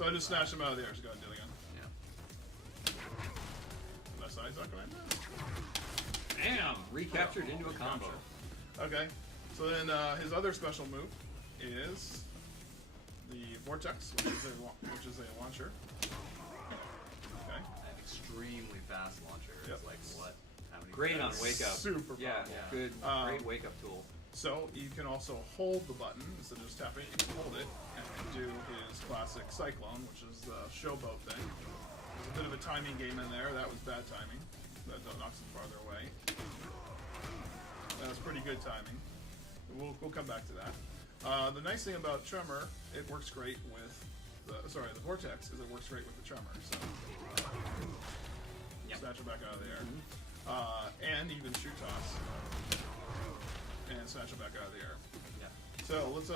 So I just snatched him out of the air. So go ahead and do it again. Yeah. Left side, Zucker, right? Bam! Recaptured into a combo. Okay. So then his other special move is the Vortex, which is a launcher. Okay. An extremely fast launcher. Yep. It's like what? How many? Great on points? wake up. Super Yeah, powerful. good. Great wake up tool. So you can also hold the button instead of just tapping. You can hold it and do his classic Cyclone, which is the showboat thing. There's a bit of a timing game in there. That was bad timing. That knocks him farther away. That was pretty good timing. We'll come back to that. The nice thing about Tremor, it works great with the Vortex, is it works great with the Tremor. So snatch it back out of the air, and even shoot toss, and snatch it back out of the air. Yeah. So let's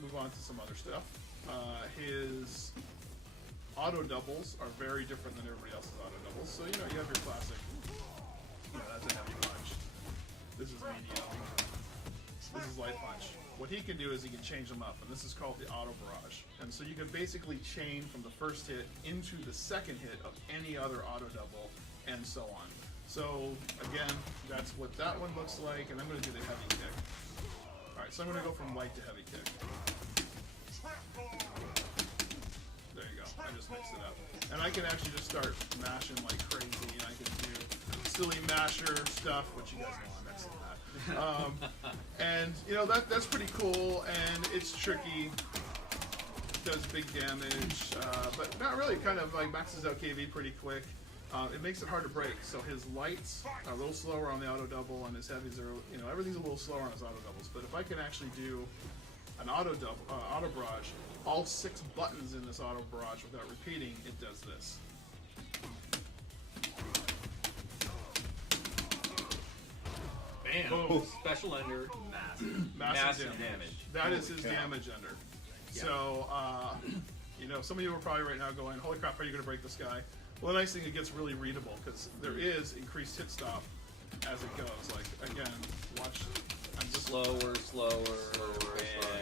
move on to some other stuff. His auto doubles are very different than everybody else's auto doubles. So you have your classic. That's a heavy punch. This is medium. This is light punch. What he can do is he can change them up, and this is called the auto barrage. And so you can basically chain from the first hit into the second hit of any other auto double, and so on. So again, that's what that one looks like, and I'm going to do the heavy kick. All right, so I'm going to go from light to heavy kick. There you go. I just mixed it up, and I can actually just start mashing like crazy, and I can do silly masher stuff, which you guys know I'm excellent at. And that's pretty cool, and it's tricky. Does big damage, but not really. Kind of like maxes out KV pretty quick. It makes it hard to break. So his lights are a little slower on the auto double, and his heavies are, everything's a little slower on his auto doubles. But if I can actually do an auto barrage, all 6 buttons in this auto barrage without repeating, it does this. Bam! Boom. Special ender. Massive damage. That is his cow. damage ender. Yeah. So, some of you are probably right now going, holy crap, how are you going to break this guy? Well, the nice thing, it gets really readable, because there is increased hit stop as it goes. Like, again, watch. I'm just Slower.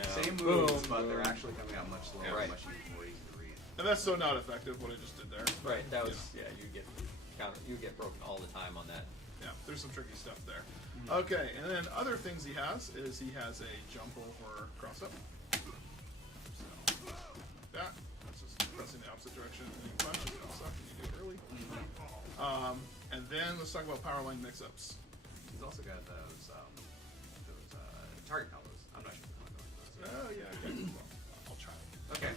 Same moves, but they're actually coming out much slower, Right. much more easy to read. And that's so not effective, what I just did there. Right. That was you get broken all the time on that. Yeah, there's some tricky stuff there. Okay, and then other things he has is he has a jump over cross up. So, like that. That's just pressing the opposite direction and you punch and cross up and you do it early. And then let's talk about power line mix-ups. He's also got those target combos. I'm not sure if I'm going Oh, yeah, okay. Well, I'll try it. Okay.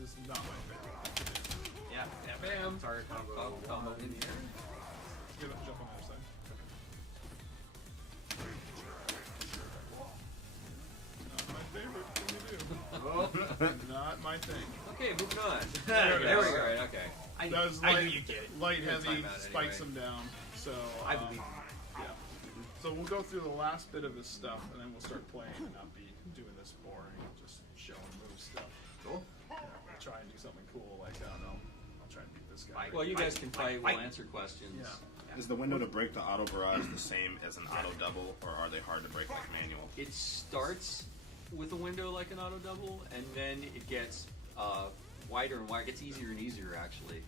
This is not my favorite. Yeah. Bam. Target combo. Combo in the air. Get up, jump on the other side. Not my favorite thing to do. Not my thing. Okay, moving on. There it There we is. go. Right, okay. Does I knew you'd get it. light, You're heavy, gonna time out spikes anyway. them down. So I believe yeah. So we'll go through the last bit of his stuff, and then we'll start playing and not be doing this boring, just showing move stuff. Cool. We'll try and do something cool, like I don't know. I'll try and beat this guy. Well, you guys can fight. We'll Fight. answer questions. Yeah. Is the window to break the auto barrage the same as an auto double, or are they hard to break like manual? It starts with a window like an auto double, and then it gets wider and wider. It gets easier and easier actually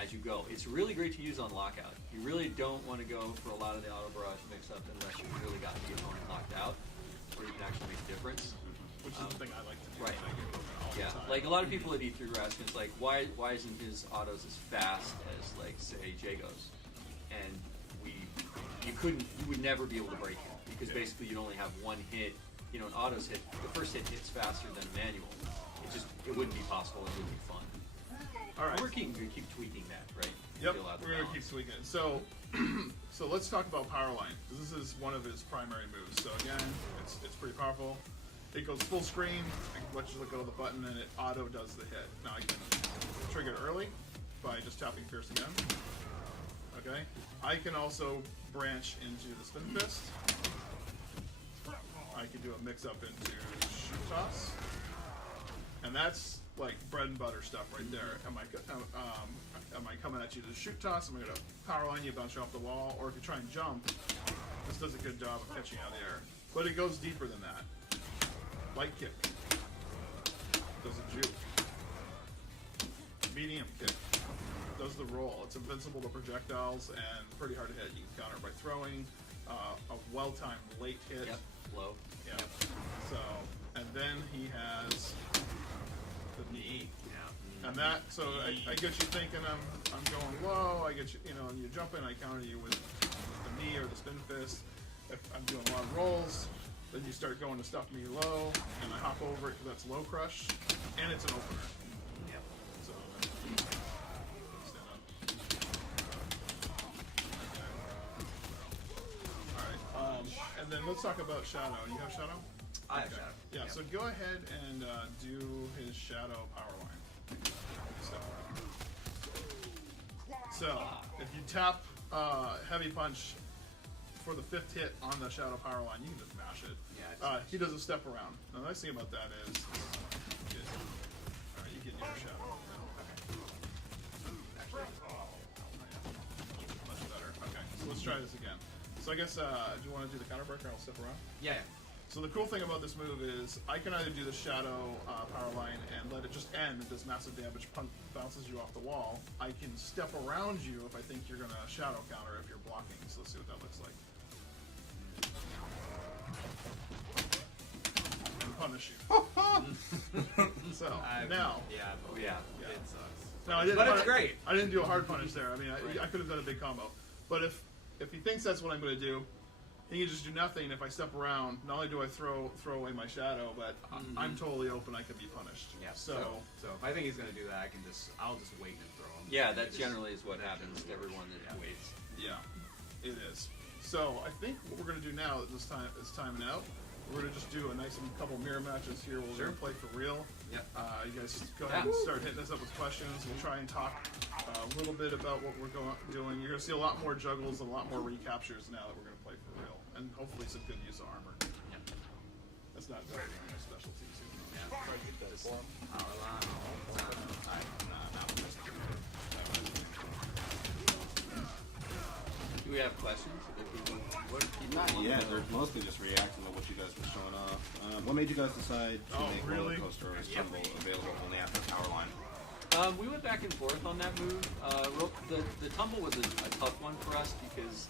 as you go. It's really great to use on lockout. You really don't want to go for a lot of the auto barrage mix-up unless you've really got the opponent locked out, where you can actually make a difference. Which is the thing I like to do. Right. I get broken all the Yeah, time. like a lot of people at E3 were asking, it's like, why isn't his autos as fast as, like, say, Jago's? And you would never be able to break him, because basically you'd only have one hit. An auto's hit, the first hit hits faster than a manual. It wouldn't be possible, it wouldn't be fun. All right. We're going to keep tweaking that, right? Yep, Feel out the we're going to keep balance. tweaking it. So, so let's talk about power line. This is one of his primary moves. So again, it's pretty powerful. It goes full screen. I can let you look at the button, and it auto does the hit. Now I can trigger it early by just tapping Pierce again. Okay. I can also branch into the spin fist. I can do a mix up into shoot toss, and that's like bread and butter stuff right there. Am I coming at you to shoot toss? Am I going to power line you, bounce you off the wall? Or if you try and jump, this does a good job of catching you out of the air. But it goes deeper than that. Light kick. does a juke. Medium kick does the roll. It's invincible to projectiles and pretty hard to hit. You can counter by throwing. A well-timed late hit. Yep. Low. Yeah. So, and then he has the knee. Yeah. And that, so I get you thinking I'm going low. I get you, and you jump in. I counter you with the knee or the spin fist. If I'm doing a lot of rolls, then you start going to stuff me low, and I hop over it because that's low crush, and it's an opener. Yep. So stand up. Okay. All right. And then let's talk about Shadow. You have Shadow? I have Okay. Shadow. Yeah. Yep. So go ahead and do his Shadow power line. So if you tap heavy punch for the 5th hit on the Shadow power line, you can just mash it. Yeah, He does a step around. Now, the nice thing about that is all right, you get your Shadow. Actually, Much better. Okay, so let's try this again. So I guess, do you want to do the counter breaker? I'll step around. yeah. So the cool thing about this move is I can either do the Shadow power line and let it just end. It does massive damage, bounces you off the wall. I can step around you if I think you're going to Shadow counter if you're blocking. So let's see what that looks like. And punish you. So now, Yeah. Oh, yeah. It sucks. no, I didn't. But it's great. I didn't do a hard punish there. I mean, Right. I could have done a big combo. But if he thinks that's what I'm going to do, he can just do nothing. If I step around, not only do I throw away my Shadow, but I'm totally open. I could be punished. Yeah. So if I think he's gonna do that, I'll just wait and throw him. Yeah, that Just- generally is what happens to everyone that waits. yeah, it is. So I think what we're going to do now is timing out. We're going to just do a nice couple mirror matches here. We're going to play for real. Yep. You guys go ahead and start hitting us up with questions. We'll try and talk a little bit about what we're doing. You're going to see a lot more juggles and a lot more recaptures now that we're going to play for real. And hopefully some good use of armor. Yeah. That's not very my specialty. So Yeah. try to get that Just- form. Do we have questions? Not yet. They're mostly just reacting to what you guys were showing off. What made you guys decide to Oh, make really? Roller Coaster Tumble available only after Power Line? We went back and forth on that move. The tumble was a tough one for us because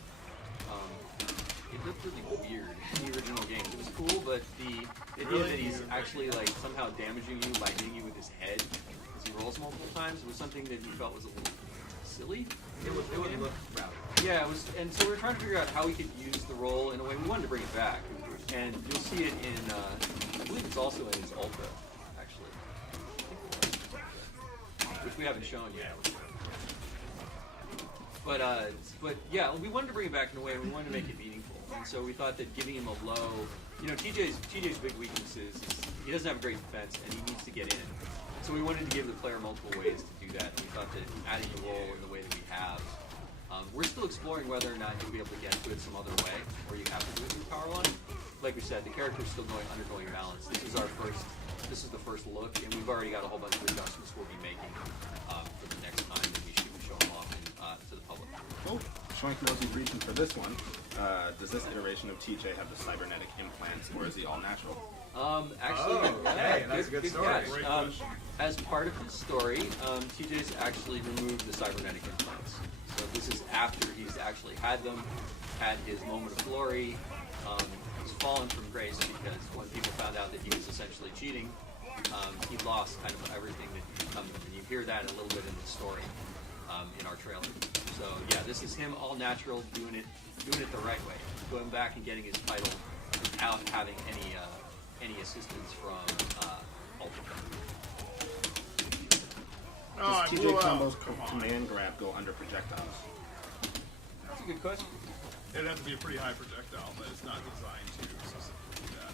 it looked really weird in the original game. It was cool, but the idea that he's actually like somehow damaging you by hitting you with his head as he rolls multiple times was something that we felt was a little silly. It would look rowdy. Yeah, it was, and so we were trying to figure out how we could use the roll in a way. We wanted to bring it back, and you'll see it in. I believe it's also in his Ultra, actually, which we haven't shown yet. But yeah, we wanted to bring it back in a way, and we wanted to make it meaningful. And so we thought that giving him a low, TJ's big weakness is he doesn't have a great defense, and he needs to get in. So we wanted to give the player multiple ways to do that. And we thought that adding a roll in the way that we have. We're still exploring whether or not you'll be able to get to it some other way, or you have to do it through power line. Like we said, the character's still undergoing balance. This is the first look, and we've already got a whole bunch of adjustments we'll be making for the next time that we show them off to the public. Cool. Schwank knows he's reaching for this one. Does this iteration of TJ have the cybernetic implants, or is he all natural? Actually, hey, that's a good story. catch. Great question. As part of his story, TJ's actually removed the cybernetic implants. So this is after he's actually had them, had his moment of glory. He's fallen from grace because when people found out that he was essentially cheating, he lost kind of everything that he become. And you hear that a little bit in the story in our trailer. So yeah, this is him all natural, doing it the right way, going back and getting his title without having any assistance from Ultra. Oh, I Does TJ blew out. Combo's Come on. command grab go under projectiles? That's a good question. It'd have to be a pretty high projectile, but it's not designed to specifically do that.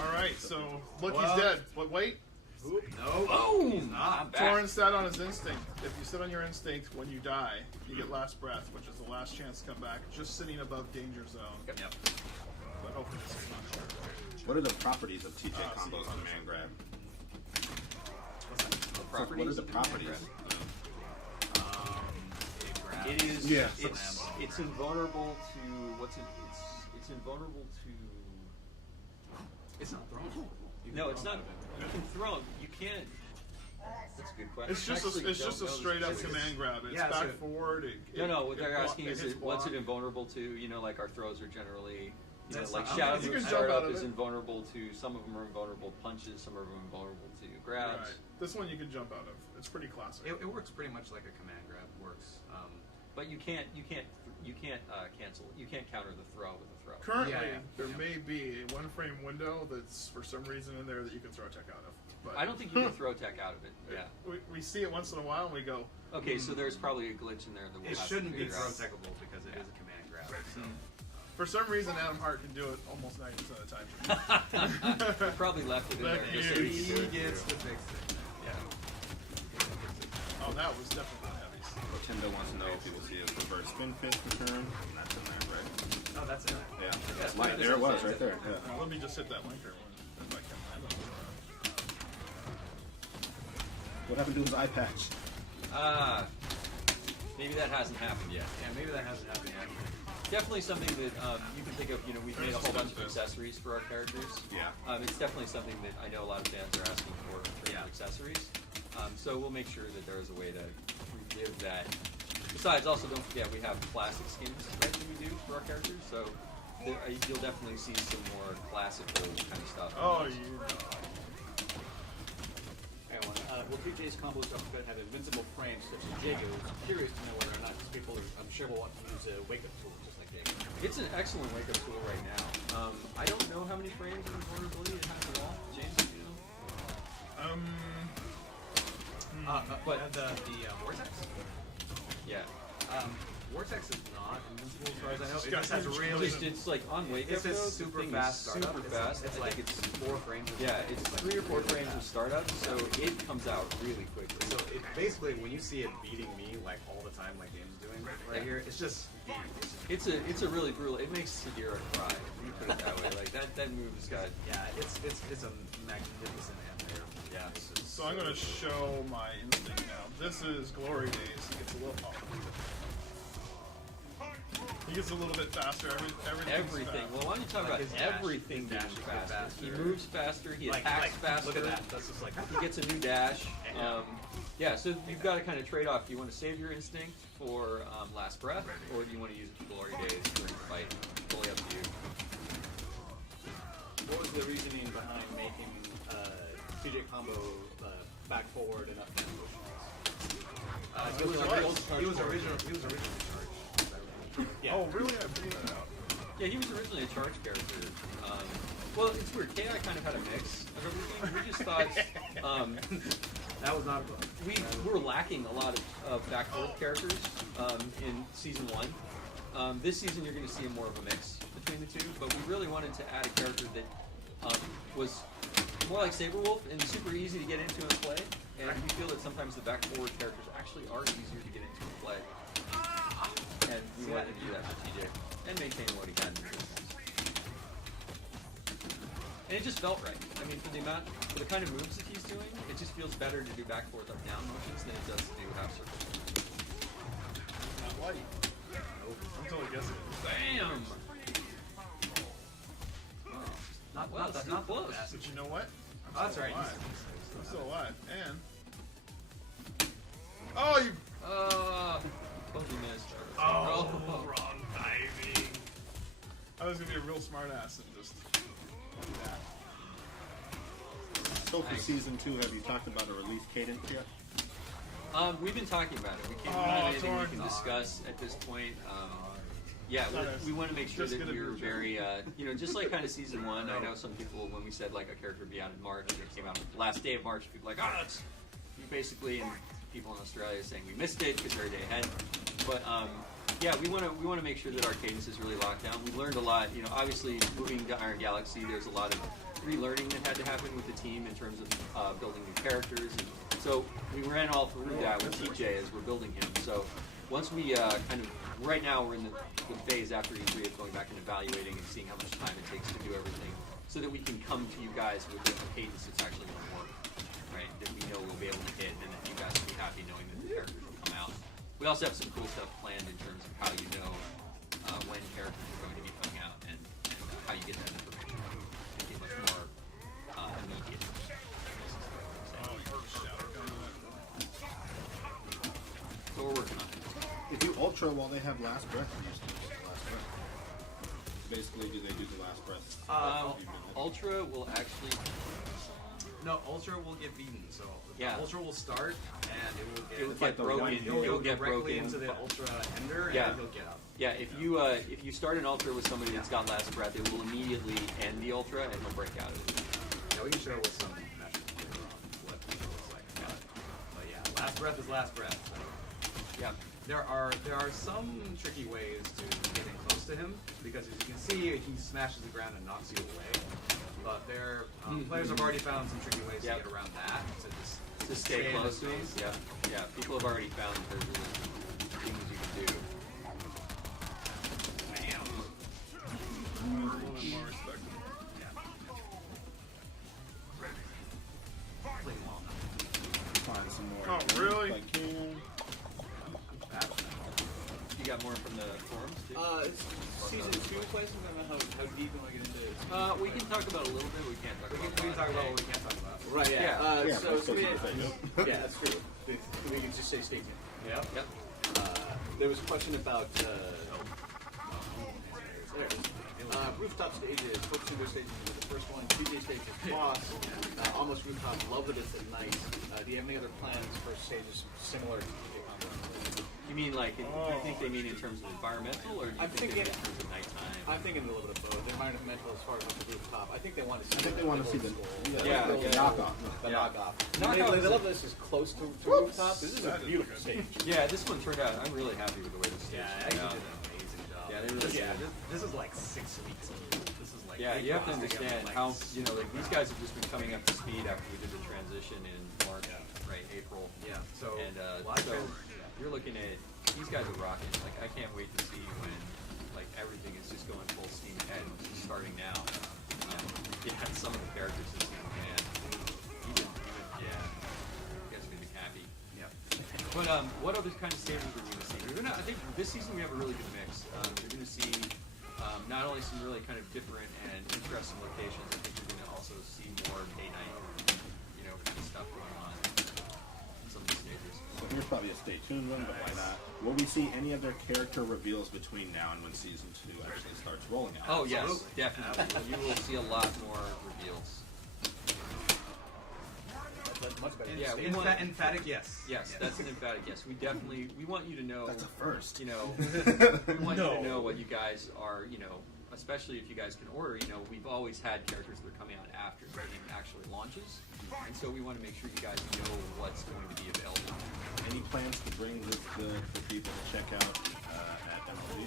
All right, so look, Well- he's dead. But wait, No. Oh, He's not. I'm back. Torrin sat on his instinct. If you sit on your instinct when you die, you get last breath, which is the last chance to come back, just sitting above danger zone. Yep. But hopefully this is not true. What are the properties of TJ Ah, Combo's see. command grab? The What are properties the of the command properties? grab. It grabs. It is. Yeah. It's invulnerable to what's it? It's invulnerable to. It's not thrown. You can No, throw it's them not. out of it. You can throw them. You can't. That's a good question. It's just Actually, it's just don't a know the straight up specifics. command grab. It's Yeah, back so- forward. No, what they're asking it is, hits what's it block. invulnerable to? You know, like our throws are generally, you know, That's like not- shadow you moves can jump start out up of is it. invulnerable to. Some of them are invulnerable to punches. Some of them are invulnerable to grabs. Right. This one you can jump out of. It's pretty classic. It works pretty much like a command grab works. But you can't cancel. You can't counter the throw with a throw. Currently, Yeah. there may be a one frame window that's for some reason in there that you can throw tech out of. But I don't think you can throw tech out of it. Yeah. we see it once in a while and we go, Okay, so there's probably a glitch in there that we'll It have shouldn't to be figure throw out. techable because it is a command grab. So. for some reason, Adam Hart can do it almost 90% of the time. I probably left it in there But just so he he could do it. gets too. to fix it. Yeah. Oh, that was definitely heavies. Rotendo wants to know if people see a reverse spin fist return. And that's in there, right? Oh, that's it. Yeah. That's Light. what There it was, is. right there. Yeah. Now, let me just hit that linker one if I can. I don't know. What happened to his eye patch? Maybe that hasn't happened yet. Yeah, maybe that hasn't happened yet. Definitely something that you can think of. You know, we've made a whole bunch of accessories for our characters. Yeah. It's definitely something that I know a lot of fans are asking for in terms Yeah. of accessories. So we'll make sure that there is a way to relive that. Besides, also don't forget we have classic skins right, that we do for our characters. So you'll definitely see some more classical kind of stuff. Oh, you know. Everyone, will TJ's combos uppercut have invincible frames such as Jago? I'm curious to know whether or not people are, I'm sure will want to use a wake-up tool just like Jago. It's an excellent wake-up tool right now. I don't know how many frames of vulnerability it has at all. James, do you know? But the Vortex? Yeah. Vortex is not invincible as far as I know. It's It got just has huge really. It's like on wake It's up a though, the super thing fast is startup. super fast. It's I like think it's 4 frames. yeah, it's 3 or 4 frames of startup, so it comes out really quickly. So it basically, when you see it beating me like all the time, like Game's doing right here, it's just beat. It's a really brutal. It makes Sagira cry. Let me put it that way. Like that move has got Yeah, it's a magnificent anti-air. yeah. So I'm going to show my instinct now. This is Glory Days. He gets a little He gets a little bit faster. Everything. Fast. Well, why don't you talk Like about his dash, everything his getting dash, he faster? gets He faster. moves faster. He attacks faster. Look at that. That's just like. He gets a new dash. Yeah. Yeah, so you've got to kind of trade off. Do you want to save your instinct for last breath, or do you want to use it for glory days during the fight? Totally up to you. What was the reasoning behind making TJ combo back forward and up down motions? He was originally charged. Yeah. Oh, really? I blew that out. Yeah, he was originally a charge character. Well, it's weird. KI kind of had a mix of everything. We just thought That was not. we were lacking a lot of back forward characters in season 1. This season, you're going to see more of a mix between the two, but we really wanted to add a character that was more like Saberwolf and super easy to get into and play. And we feel that sometimes the back forward characters actually are easier to get into and play. And we wanted to do that for TJ and maintain what he had in the business. And it just felt right. I mean, for the kind of moves that he's doing, it just feels better to do back, forth, up, down motions than it does to do half circles. Not light. Until he gets it. Bam! Not Well, that's that's not close. close. But you know what? Oh, that's still right. alive. I'm still alive. And. Oh, you. Totally missed. Oh, wrong timing. I was going to be a real smart ass and just. do that. So for season 2, have you talked about a release cadence yet? We've been talking about it. We can't Oh, have anything we darn. can discuss at this point. Yeah, Nice. we want to make sure Just that gonna we're be- very, just like kind of season 1. I know some people, when we said like a character would be out in March, and it came out the last day of March, people were like, it's you basically, and people in Australia saying we missed it because they're a day ahead. But yeah, we want to make sure that our cadence is really locked down. We learned a lot. You know, obviously moving to Iron Galaxy, there's a lot of relearning that had to happen with the team in terms of building new characters, and so we ran all through that with TJ as we're building him. So once we kind of right now we're in the phase after E3 of going back and evaluating and seeing how much time it takes to do everything, so that we can come to you guys with a cadence that's actually going to work, right? That we know we'll be able to hit, and that you guys will be happy knowing that the characters will come out. We also have some cool stuff planned in terms of how you know when characters are going to be coming out and how you get that information. Make it much more Ultra, while they have last breath, use the last breath. Basically, do they do the last breath? Ultra will actually. No, Ultra will get beaten. So Yeah. Ultra will start and it will It'll get get broken. You'll You'll go get directly broken. into the Ultra Ender Yeah. and you'll get up. Yeah, if you start an Ultra with somebody that's got last breath, it will immediately end the Ultra and he'll break out of it. Yeah, we can show with some measures later on what it looks like. But yeah, last breath is last breath. So Yeah. there are some tricky ways to get in close to him because as you can see, he smashes the ground and knocks you away. But players have already found some tricky ways Yep. to get around that. To just To stay in close to him. space. Yeah. Yeah. People have already found that there's things you can do. Bam. A little bit more respectable. Clean wall. Find some more. Oh, really? If I can. You got more from the forums too? It's season 2 places. I don't know how deep you want to get into this. We can talk about it a little bit. We can't talk We about. can a lot talk about today. what we can't talk about. Right, yeah. Yeah. Yeah, So, but so we, it's supposed to yeah, that's true. We can just say stay tuned. Yep. Yep. There was a question about there it is. Rooftop stages. Focus indoor stages was the first one. TJ stage is boss. Almost rooftop. Love that it's at night. Do you have any other plans for stages similar to TJ Combo? You mean like? You think they mean in terms of environmental, or do you I'm think they mean in thinking- terms of nighttime? I'm thinking a little bit of both. Environmental as far as the rooftop. I think they want to see. I think they want to see the Yeah, the yeah. knockoff. the Yeah. knockoff. Knockoff They is- love this is close to rooftop. This is a That is beautiful good. stage. Yeah, this one turned out. I'm really happy with the way this stage Yeah, turned actually out. did an amazing job. Yeah, they really yeah, did. this is like 6 weeks old. This is like Yeah, they you have to crossed together, understand like, how like these guys have just been coming up to speed after we did the transition in March, right, April, Yeah. So and live so trans- you're looking at these guys are rocking. Like I can't wait to see when like everything is just going full steam ahead, which is starting now. Yeah, some of the characters this season, man, even yeah, you guys are gonna be happy. Yeah. But what other kind of stages are we going to see? I think this season we have a really good mix. You're going to see not only some really kind of different and interesting locations. I think you're going to also see more day-night, kind of stuff going on in some of these stages. So here's probably a stay tuned one, but why not? Will we see any of their character reveals between now and when season 2 actually starts rolling out? Oh yes, Absolutely. definitely. You will see a lot more reveals. That's much better. Yeah, than we stage. want- Emphatic yes. Yes, that's an emphatic yes. We want you to know. That's a first. We want you to know what you guys are, especially if you guys can order, we've always had characters that are coming out after the game actually launches. And so we want to make sure you guys know what's going to be available. Any plans to bring this to people to check out at MLB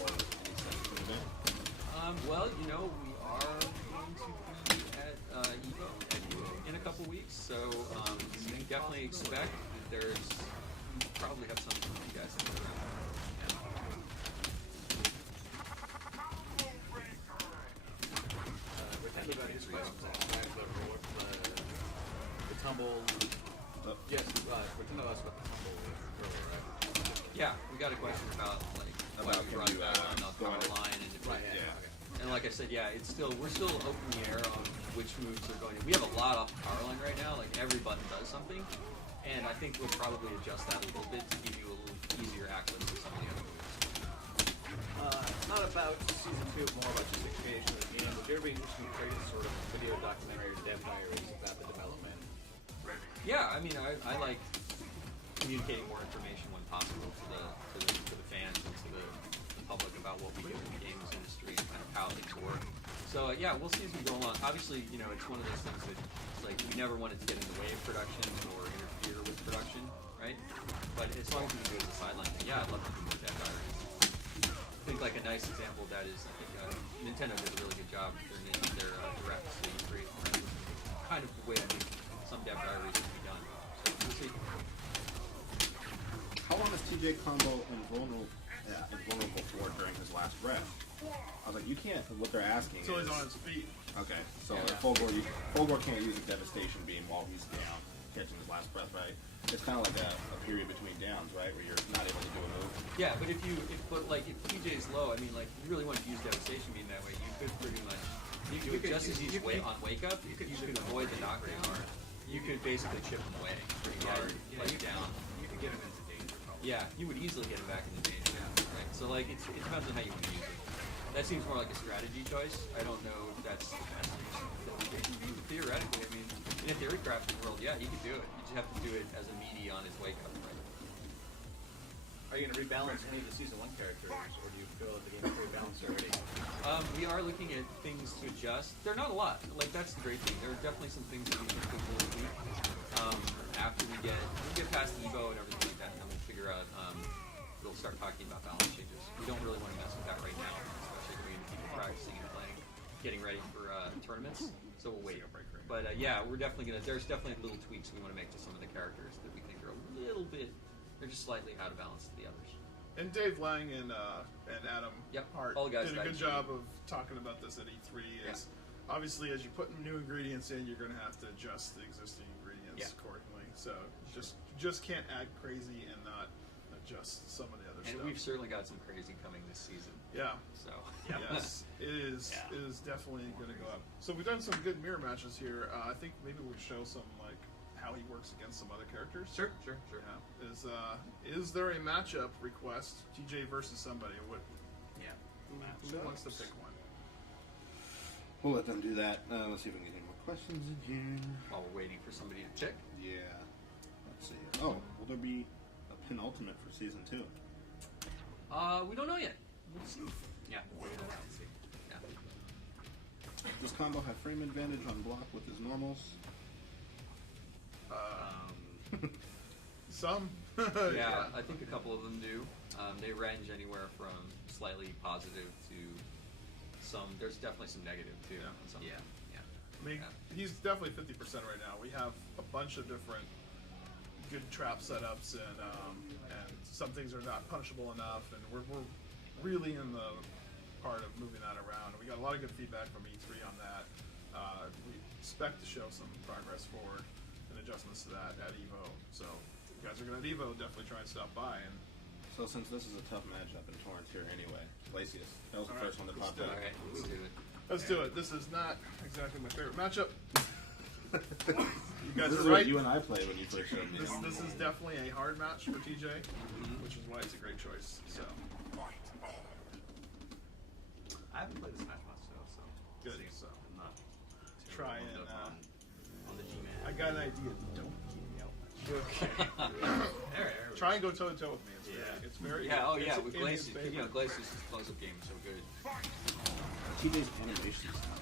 or any subsequent event? Well, we are going to be at EVO in a couple weeks, so you can definitely expect that we probably have something for you guys. Pretend about his questions. The tumble. Yes, pretend about us about the tumble earlier, right? Yeah, we got a question about why About we can brought you, back on North go on it? Carolina and if Right, we- yeah. Yeah. And like I said, yeah, we're still up in the air on which moves are going. We have a lot off the power line right now. Like every button does something, and I think we'll probably adjust that a little bit to give you a little easier access to some of the other moves. It's not about season 2, it's more about just the creation of the game. Would you ever be interested in creating sort of video documentary or dev diaries about the development? Yeah, I mean, I like communicating more information when possible to the fans and to the public about what we do in the games industry and kind of how things work. So yeah, we'll see as we go along. Obviously, it's one of those things that it's like we never wanted to get in the way of production or interfere with production, right? But as long as we can do it as a sideline thing, yeah, I'd love to do more dev diaries. I think like a nice example of that is I think Nintendo did a really good job with their directs that you create. Kind of the way I think some dev diaries can be done. So we'll see. How long is TJ Combo invulnerable for during his last breath? I was like, you can't. What they're asking Until is he's on his feet. okay. So Yeah. Fulgor can't use a devastation beam while he's down, catching his last breath, right? It's kind of like a period between downs, right, where you're not able to do a move. Yeah, but if TJ is low, I mean, like, you really want to use devastation beam that way, you could pretty much, you could just as easy on wake up, you could avoid the knockdown. You could basically chip him away pretty hard, like down. You can get him into danger. Probably. Yeah, you would easily get him back in the game. Yeah. Right. So like it depends on how you want to use it. That seems more like a strategy choice. I don't know if that's the best use. Theoretically, I mean, in a theory crafting world, yeah, you could do it. You just have to do it as a meaty on his wake up. Right? Are you going to rebalance any of the season 1 characters, or do you feel that the game is rebalanced already? We are looking at things to adjust. They're not a lot. Like that's the great thing. There are definitely some things that we think will tweak after we get past Evo and everything like that, and then we'll figure out. We'll start talking about balance changes. We don't really want to mess with that right now, especially when people practicing and playing, getting ready for tournaments. So we'll wait. But yeah, we're definitely gonna. There's definitely little tweaks we want to make to some of the characters that we think are a little bit. They're just slightly out of balance to the others. And Dave Lang and Adam Yep, Hart all the guys did a at good IGN. job of talking about this at E3. Is obviously as you put new ingredients in, you're going to have to adjust the existing ingredients accordingly. So just can't add crazy and not adjust some of the other And stuff. we've certainly got some crazy coming this season. Yeah. So Yes, it is. Yeah. It is definitely going to go up. So we've done some good mirror matches here. I think maybe we'll show some like how he works against some other characters. Sure. Yeah. Is there a matchup request? TJ versus somebody. What? Yeah. Who wants to pick one? We'll let them do that. Let's see if we can get any more questions in here. while we're waiting for somebody to check. Yeah. Let's see. Oh, will there be a penultimate for season 2? We don't know yet. We'll see. Yeah. Yeah. Does Combo have frame advantage on block with his normals? Some. Yeah, I think a couple of them do. They range anywhere from slightly positive to some. There's definitely some negative too. Yeah. On some. Yeah. I mean, he's definitely 50% right now. We have a bunch of different good trap setups, and some things are not punishable enough, and we're really in the part of moving that around. We got a lot of good feedback from E3 on that. We expect to show some progress forward and adjustments to that at Evo. So if you guys are going to Evo, definitely try and stop by. And So since this is a tough matchup in Torrance here anyway, Glacius, that was the All right, first one that let's popped do up. All right, let's do it. let's do it. This is not exactly my favorite matchup. You guys This are is what right. you and I played when you first showed me. This is definitely a hard match for TJ, which is why it's a great choice. So I haven't played this match myself, so good. see. So I'm not too Try warmed and, up on the G-Man. I got an idea. Don't keep me out much. There we Try and go toe to toe with me. It's Yeah. It's very. Yeah. Oh it's yeah. in With his Glacius, favor. Glacius' close-up game is so good. TJ's animation style.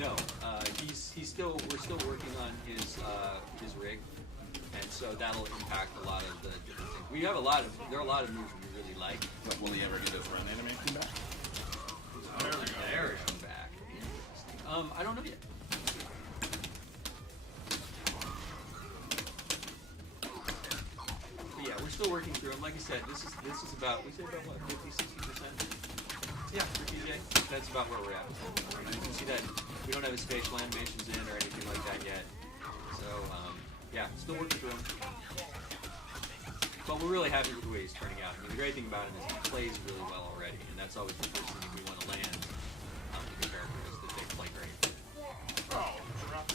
No, we're still working on his rig, and so that'll impact a lot of the different things. There are a lot of moves we really like. But will he ever get his run animation back? There we go. There it comes back. I don't know yet. But yeah, we're still working through them. Like I said, this is about what, 50-60%? Yeah, for TJ, that's about where we're at. You can see that we don't have his facial animations in or anything like that yet. So, yeah, still working through them. But we're really happy with the way he's turning out. I mean, the great thing about him is he plays really well already, and that's always the first thing we want to land with the character is that they play great. Oh, drop it.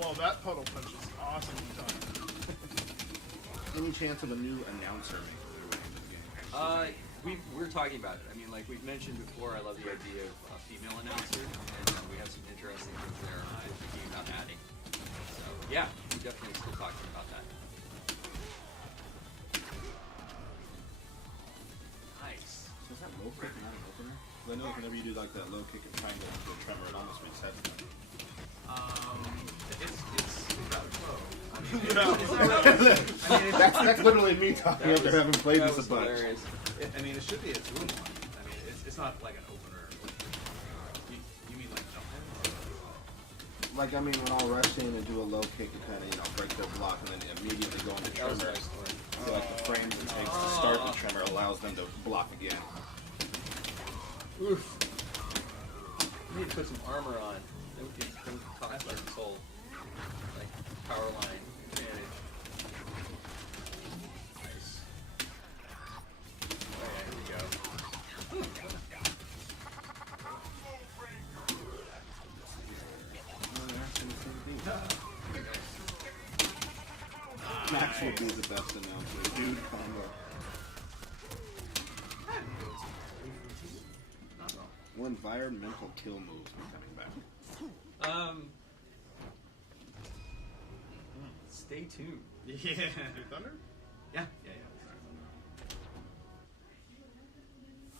Well, that puddle punch is awesome time. Any chance of a new announcer making their way into the game? We're talking about it. I mean, like we've mentioned before, I love the idea of a female announcer, and we have some interesting things there we're thinking about adding. So, yeah, we're definitely still talking about that. Nice. So is that low kick not an opener? 'Cause I know whenever you do like that low kick and triangle into a tremor, it almost resets them. It's about flow. That's literally me talking That after was- having played that this a was bunch. hilarious. It should be a 2-in-1. I mean, it's not like an opener. You mean like jump Like, I mean, when I'll rush in and do a low kick and kind of, break their block and then immediately go into That was tremor. nice story. So, like, the frames it takes to start the tremor allows them to block again. Oof. We need to put some armor on. Then we can talk about this whole like power line advantage. Nice. Oh yeah, here we go. would be the best announcer. Dude combo. Will environmental kill moves be coming back? Stay tuned. Yeah. Big Thunder? Yeah.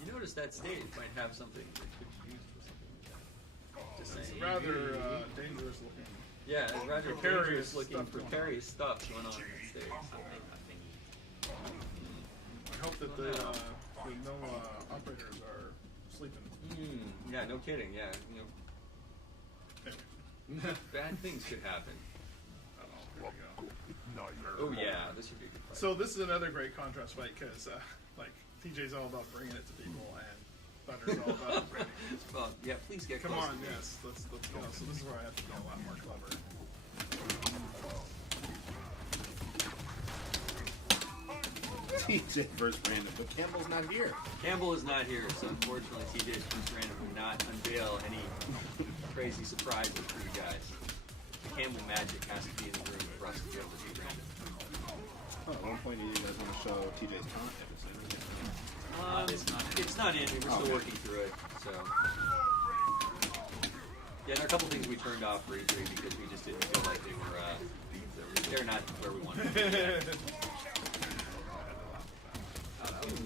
You notice that stage might have something that could be used for something like that. Just It's saying. rather dangerous looking. Yeah, it's rather Precarious dangerous looking, stuff going on. precarious stuff going on in that stage. I hope that the no operators are sleeping. Yeah, no kidding. Yeah, you know, bad things could happen. Oh, there we go. Oh yeah, this would be a good fight. So this is another great contrast fight because like TJ's all about bringing it to people and Thunder's all about bringing it. Well, yeah, please get Come close on, to me. yes, let's go. So this is where I have to be a lot more clever. TJ versus Brandon, but Campbell's not here. Campbell is not here, so unfortunately TJ's Brandon would not unveil any crazy surprises for you guys. The Campbell magic has to be in the room for us to be able to beat Brandon. Oh, at one point you guys want to show TJ's taunt episode. It's not in. We're still working through it. So yeah, there are a couple things we turned off for E3 because we just didn't feel like they were they're not where we wanted them to be.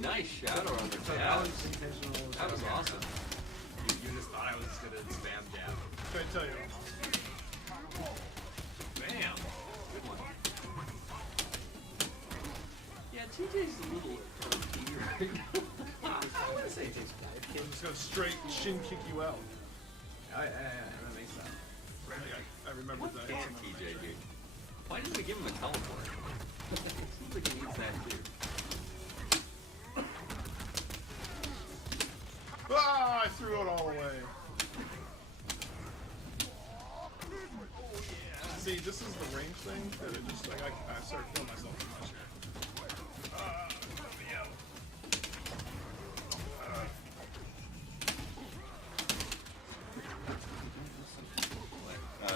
Nice shadow on the So that was intentional. That was awesome. You just thought I was just gonna spam jab. Can I tell you? Bam. Good one. Yeah, TJ's a little OP right now. I wouldn't say it takes bad. I'm just gonna straight shin kick you out. Yeah, that makes sense. I remember that. Can't TJ, dude. Why didn't we give him a teleport? It seems like he needs that too. Ah! I threw it all away. See, this is the range thing that it just like I started killing myself too much here. Let me out.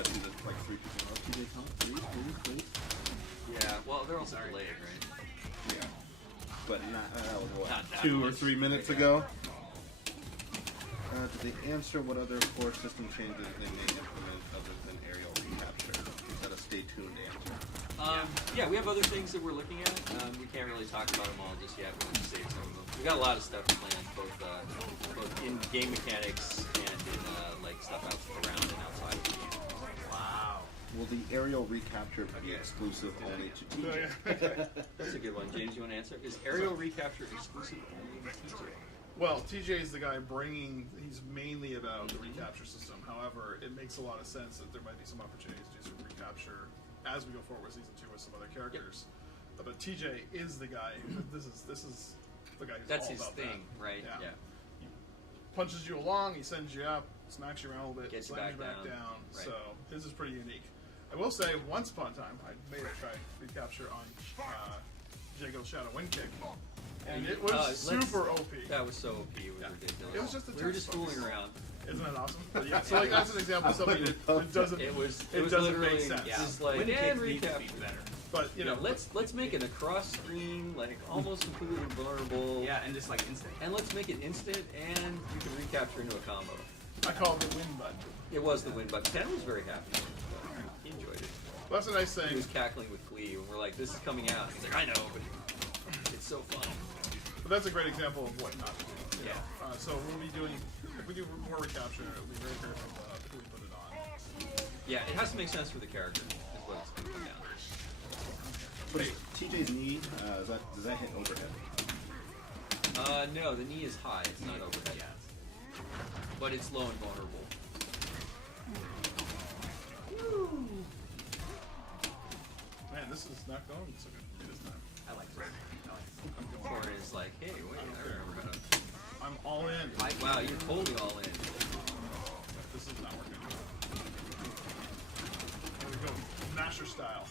Do the like 3 people. TJ taunt? 3? Yeah, well, they're also delayed, right? Yeah. But not, that was what, Not that 2 or much. 3 minutes Yeah. ago? Did they answer what other core system changes they may implement other than aerial recapture? Is that a stay tuned answer? Yeah, we have other things that we're looking at. We can't really talk about them all just yet. We'll just save some of them. We got a lot of stuff planned, both in game mechanics and in like stuff out around and outside of the game. Wow. Will the aerial recapture be exclusive only to Oh, TJ? yeah. That's a good one. James, you want to answer? Is aerial recapture exclusive only to TJ? Well, TJ is the guy bringing. He's mainly about the recapture system. However, it makes a lot of sense that there might be some opportunities to do some recapture as we go forward with season 2 with some other characters. But TJ is the guy. This is the guy who's That's all his about thing, that. right? Yeah. He punches you along. He sends you up, smacks you around a little bit, Gets you slams back you back down. down. Right. So his is pretty unique. I will say, once upon a time, I made a try recapture on Jago's Shadow Wind Kick, and it was super OP. That was so OP. It was Yeah. ridiculous. It was just a we were touch just focus. fooling around. Isn't that awesome? But yeah, so like that's an example of something that doesn't. It was doesn't literally make sense. just like Wind and kick needs to recapture. be better. But you know, let's make it a cross screen, like almost completely invulnerable. Yeah, and just like instant. And let's make it instant, and you can recapture into a combo. I call it the win button. It was the win, but Ken was very happy. He enjoyed it. Well, that's a nice He thing. was cackling with glee when we're like, "This is coming out." He's like, "I know, but it's so fun." But that's a great example of what not to do. You Yeah. know? So we'll be doing. If we do more recapture, we'll be very careful who we put it on. Yeah, it has to make sense for the character. Is what it's going to come down to. But TJ's knee, does that hit overhead? No, the knee is high. It's not overhead. Yeah. But it's low and vulnerable. Man, this is not going so good this time. I like it. I'm going. Corn is like, hey, wait, I remember how to. I'm all in. Wow, you're totally all in. This is not working. There we go. Masher style.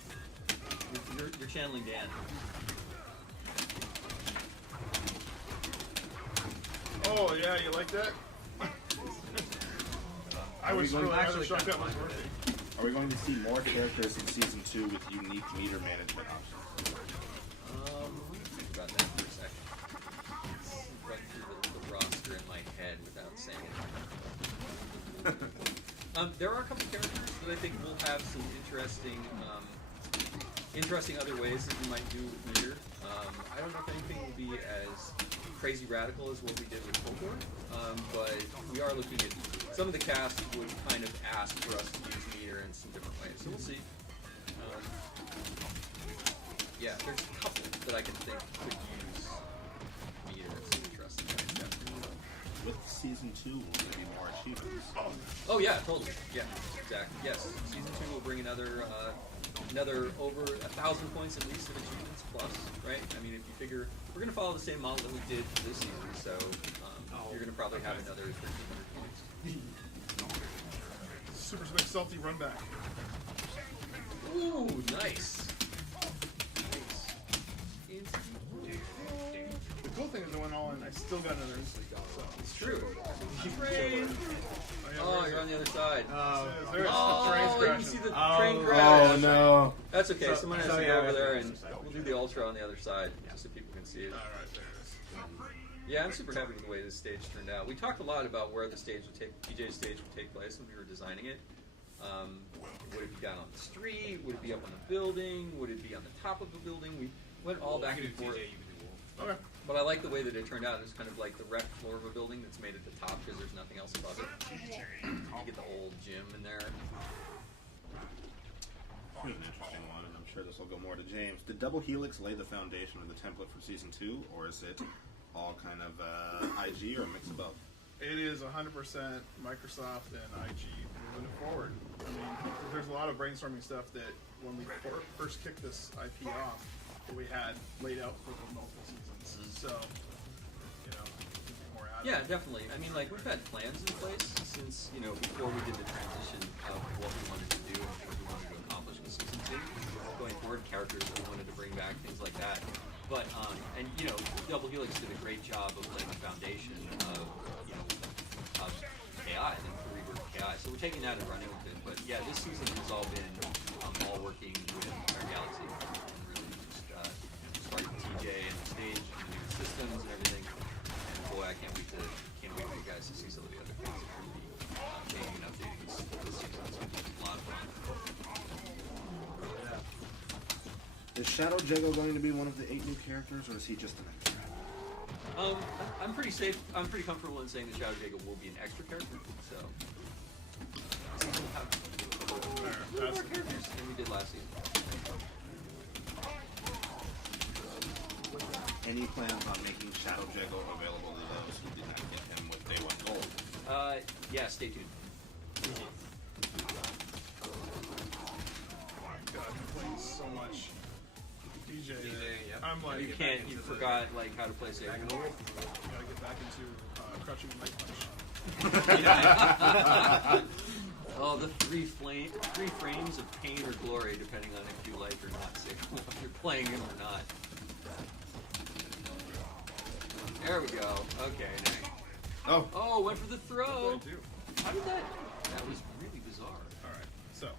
You're channeling Dan. Oh yeah, you like that? I was going really to actually actually shocked that kinda was like working. Are we going to see more characters in season 2 with unique meter management options? There are a couple characters that I think will have some interesting other ways that we might do with Meteor. I don't know if anything will be as crazy radical as what we did with Folklore, but we are looking at some of the cast would kind of ask for us to use Meteor in some different ways, so we'll see. Yeah, there's a couple that I can think could use Meteor in some interesting ways. With season 2, will there be more achievements? Oh yeah, totally. Yeah, exactly. Yes, season 2 will bring another over 1,000 points at least of achievements plus, right? I mean, if you figure we're going to follow the same model that we did for this season, so you're going to probably have another 1,300 points. Super McSalty run back. Ooh, nice. The cool thing is I went all in. I still got another instant. So It's true. train. Oh, you're on the other side. There's the Oh, train's you crashing. see the Oh, train crash. no. That's okay. So- Someone has so to yeah, go over that's there, the and other side. we'll do the ultra on the other side, just so people can see it. All right, there it is. Yeah, I'm super happy with the way this stage turned out. We talked a lot about where the stage would take, TJ's stage would take place when we were designing it. Would it be down on the street? Would it be up on the building? Would it be on the top of the building? We went all back You and can do forth. TJ, you can do Wolf. Okay. But I like the way that it turned out. It's kind of like the rec floor of a building that's made at the top because there's nothing else above it. You get the old gym in there. Here's an interesting one, and I'm sure this will go more to James. Did Double Helix lay the foundation of the template for season 2, or is it all kind of IG or a mix of both? It is 100% Microsoft and IG moving it forward. I mean, there's a lot of brainstorming stuff that when we first kicked this IP off, that we had laid out for the multiple seasons. So, you know, more out of Yeah, it. definitely. I mean, like, we've had plans in place since, you know, before we did the transition of what we wanted to do and what we wanted to accomplish with season 2. Going forward, characters that we wanted to bring back, things like that. But, and, you know, Double Helix did a great job of laying the foundation of, you know, of KI, and the rebirth of KI. So we're taking that and running with it. But, yeah, this season has all been all working with our Galaxy. And really just starting with TJ and the stage and the new systems and everything. And boy, I can't wait for you guys to see some of the other things that are going to be changing and updating this season. It's going to be a lot of fun. Is Shadow Jago going to be one of the 8 new characters, or is he just an extra? I'm pretty safe. I'm pretty comfortable in saying that Shadow Jacob will be an extra character. So we'll have two more characters than we did last season. Any plans on making Shadow Jago available to those who did not get him with Day 1 Gold? Yeah, stay tuned. Oh my God, I'm playing so much DJ. yep. I'm like, You get can't. back You into the- forgot like how to play Saber. gotta get back into crouching night punch. Oh, the three frames of pain or glory, depending on if you like or not Saber, if you're playing him or not. There we go. Okay. Oh, Oh, went for the throw. What did I do? How did that? That was really bizarre. All right, so.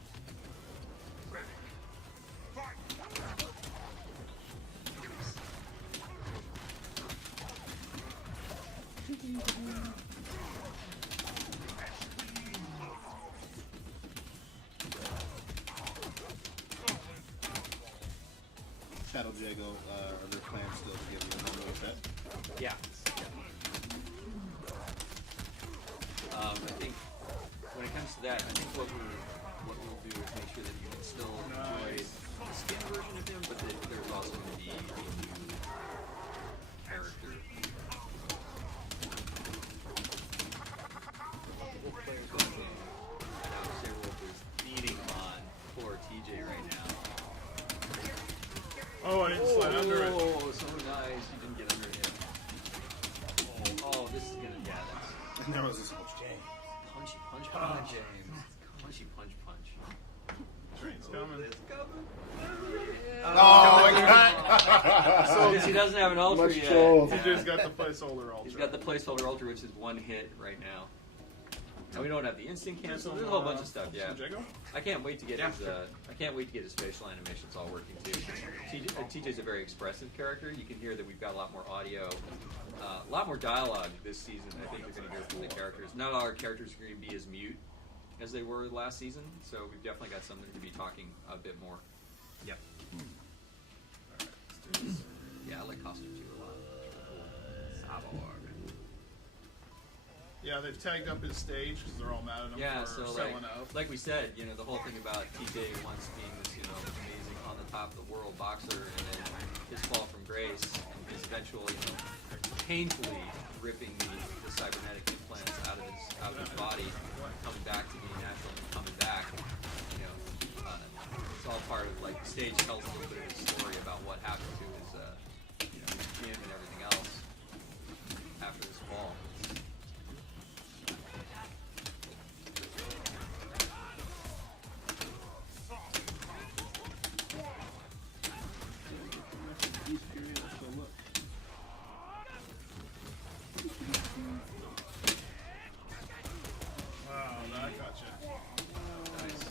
Shadow Jago, are there plans still to give you a normal set? Yeah. I think when it comes to that, I think what we'll do is make sure that you can still enjoy the skin version of him, but that there's also going to be a new character. I know Saberwolf is beating on poor TJ right now. Oh, I didn't slide under it. Oh, so nice. You didn't get under him. Oh, this is gonna, yeah, that's And there was this Coach J. punchy punch Oh, punch. James. Punchy punch punch. Train's coming. Oh my God! So he doesn't have an ultra Much yet. troll. TJ's got the placeholder ultra. He's got the placeholder ultra, which is one hit right now. And we don't have the instant cancel. There's a whole bunch of stuff. Yeah, Some Jago? I can't wait to get Yeah, his. I can't wait to get his facial animations all working too. TJ's a very expressive character. You can hear that we've got a lot more audio, a lot more dialogue this season. I think you're going to hear from the characters. Not all our characters are going to be as mute as they were last season. So we've definitely got something to be talking a bit more. Yep. Alright, let's do this. Yeah, I like costume too a lot. Cyborg. Yeah, they've tagged up his stage because they're all mad at him Yeah, for so selling out. like we said, the whole thing about TJ once being this, amazing on the top of the world boxer, and then his fall from grace, and his eventual, painfully ripping the cybernetic implants out of his body, coming back to being natural and coming back. It's all part of the stage tells a little bit of his story about what happened to his, his gym and everything else after this fall. Wow, that got you. Nice.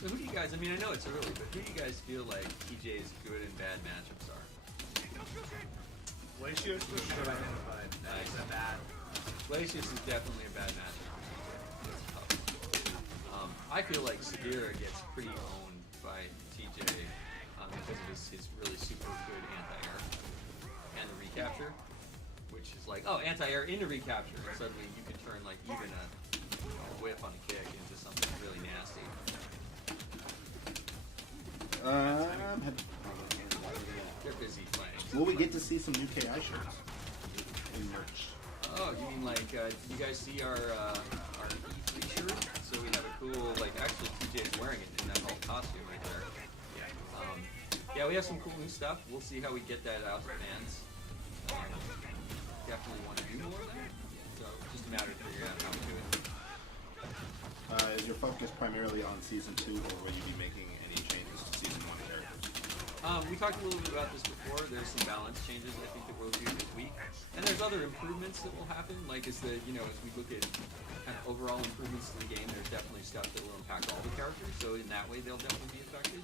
So who do you guys, I know it's early, but who do you guys feel like TJ's good and bad matchups are? Glacius for Should sure. have identified that Nice. is a bad. Glacius is definitely a bad matchup for TJ. It's tough. I feel like Sadira gets pretty owned by TJ because of his really super good anti-air and the recapture, which is anti-air into recapture, and suddenly you can turn even a whip on a kick into something really nasty. They're busy playing. Will we get to see some new KI shirts in merch? Oh, you mean you guys see our E3 shirt? So we have a cool, actually TJ's wearing it in that whole costume right there. Yeah, we have some cool new stuff. We'll see how we get that out to fans. Definitely want to do more of that. So just a matter of figuring out how we do it. Is your focus primarily on season 2, or will you be making any changes to season 1 characters? We talked a little bit about this before. There's some balance changes I think that we'll do this week, and there's other improvements that will happen. As we look at kind of overall improvements to the game, there's definitely stuff that will impact all the characters. So in that way, they'll definitely be affected.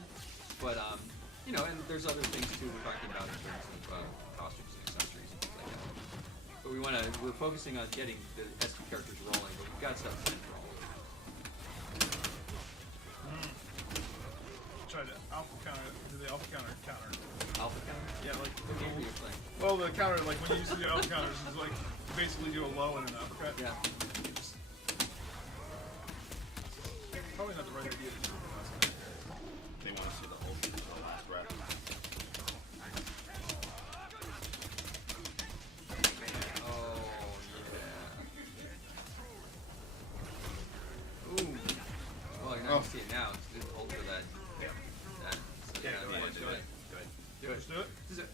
But and there's other things too we're talking about in terms of costumes and accessories and things like that. But we're focusing on getting the S2 characters rolling, but we've got stuff planned for all of them. Try to alpha counter. Do the alpha counter counter? Alpha counter? Yeah, What game are you playing? Well, the counter, when you use the alpha counters, is you basically do a low and an uppercut. Yeah. Probably not the right idea to do it. They want to see the whole thing for the last breath. Oh, yeah. Ooh. Well, you're not going to see it now. Just hold for that. That. So Yeah, you go wanna ahead, do do it. it. Good. Do it. Let's do it. This is it.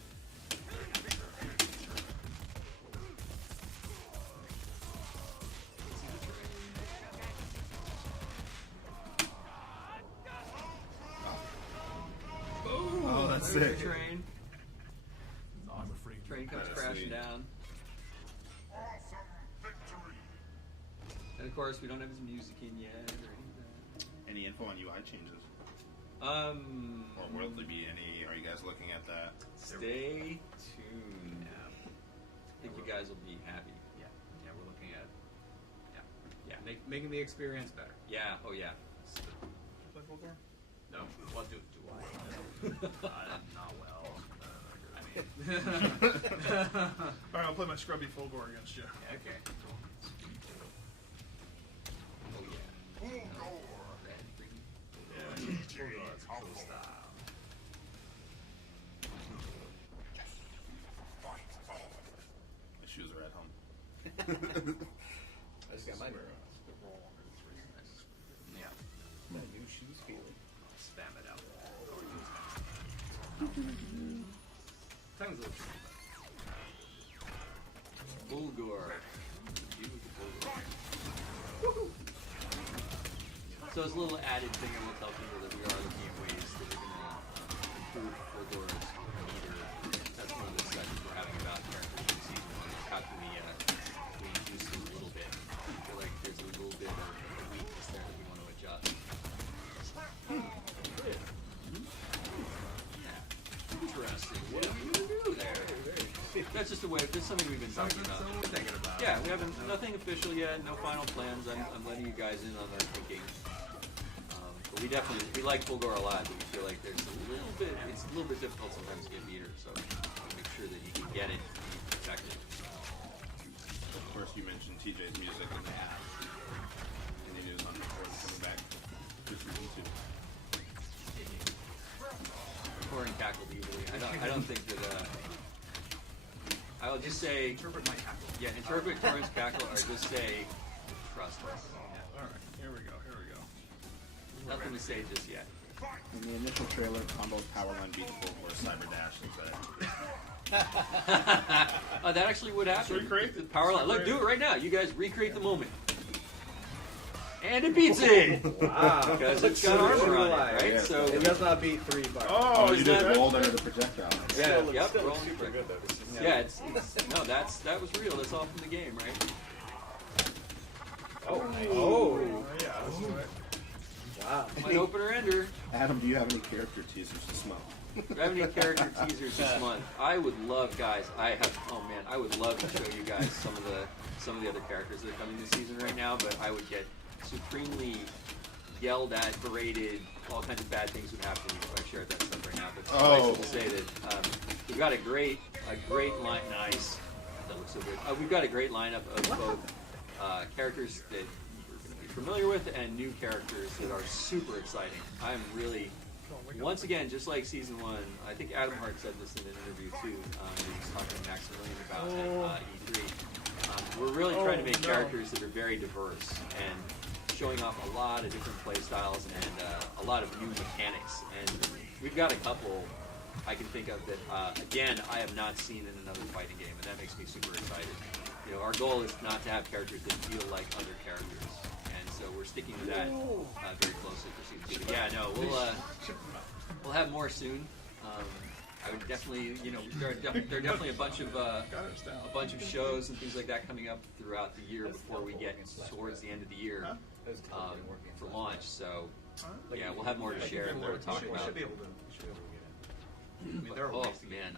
Oh, that's There's sick. the train. I'm a freak. Train comes That's crashing sweet. down. And of course, we don't have his music in yet or any of that. Any info on UI changes? Or Or will there be any? Are you guys looking at that? stay tuned. Yeah. I think you guys will be happy. Yeah. Yeah, we're looking at. Yeah. Making the experience better. Yeah. Oh yeah. Play full door? No. Well, do I? Not well. Alright, I'll play my scrubby full gore against you. Okay. Oh yeah. Red, green. The shoes are at home. I just got mine. Yeah. My new shoes feeling. Spam it out. Time was a little tricky, Bulgur. You with the Bulgur. So it's a little added thing I will tell people that we are looking at ways that we're going to improve Bulgur's meter. That's one of the discussions we're having about characters in season 1. Is how can we reduce it a little bit? I feel like there's a little bit of a weakness there that we want to adjust. Yeah. Interesting. What are you going to do there? That's just a way. That's something we've been talking about. Something we're thinking about. Yeah, we haven't nothing official yet. No final plans. I'm letting you guys in on our thinking. But we like Fulgor a lot. But we feel like it's a little bit difficult sometimes to get meters. So make sure that you can get it and be protected. Of course, you mentioned TJ's music in the app. Any news on coming back just for YouTube? Or in cackled easily. I don't think that. I will just say. Interpret my cackle. Yeah, interpret Torrent's cackle, or just say trust us. All right, here we go. Nothing to say just yet. In the initial trailer, Combo's power line beats Fulgor Cyber Dash That actually would happen. Let's recreate The it. power line. Let's Look, do it recreate right now. You guys recreate the moment. And it beats it! Wow. Because it's got armor on it, right? Yeah. So It does not beat 3 bar. Oh, you is just that rolled under the projectile. Yeah, Yep, still rolling super for- good though. This is- yeah, it's no, that was real. That's all from the game, right? Oh. Oh, yeah, that's right. Wow. My opener ender. Adam, do you have any character teasers this month? Do you have any character teasers this month? I would love, guys. I would love to show you guys some of the other characters that are coming this season right now. But I would get supremely yelled at, berated, all kinds of bad things would happen if I shared that stuff right now. But suffice it to say that we've got a great line. Nice. That looks so good. We've got a great lineup of both characters that you're going to be familiar with and new characters that are super exciting. I'm really, once again, just like season 1, I think Adam Hart said this in an interview too. He was talking to Maximilian about at E3. We're really trying to make characters that are very diverse and showing off a lot of different play styles and a lot of new mechanics. And we've got a couple I can think of that, again, I have not seen in another fighting game, and that makes me super excited. You know, our goal is not to have characters that feel like other characters, and so we're sticking to that very closely for season 2. But yeah, no, we'll have more soon. I would definitely, you know, there are definitely a bunch of shows and things like that coming up throughout the year before we get towards the end of the year for launch. So yeah, we'll have more to share and more to talk We about. should be able to get in. I mean, there are Oh ways to get man, in.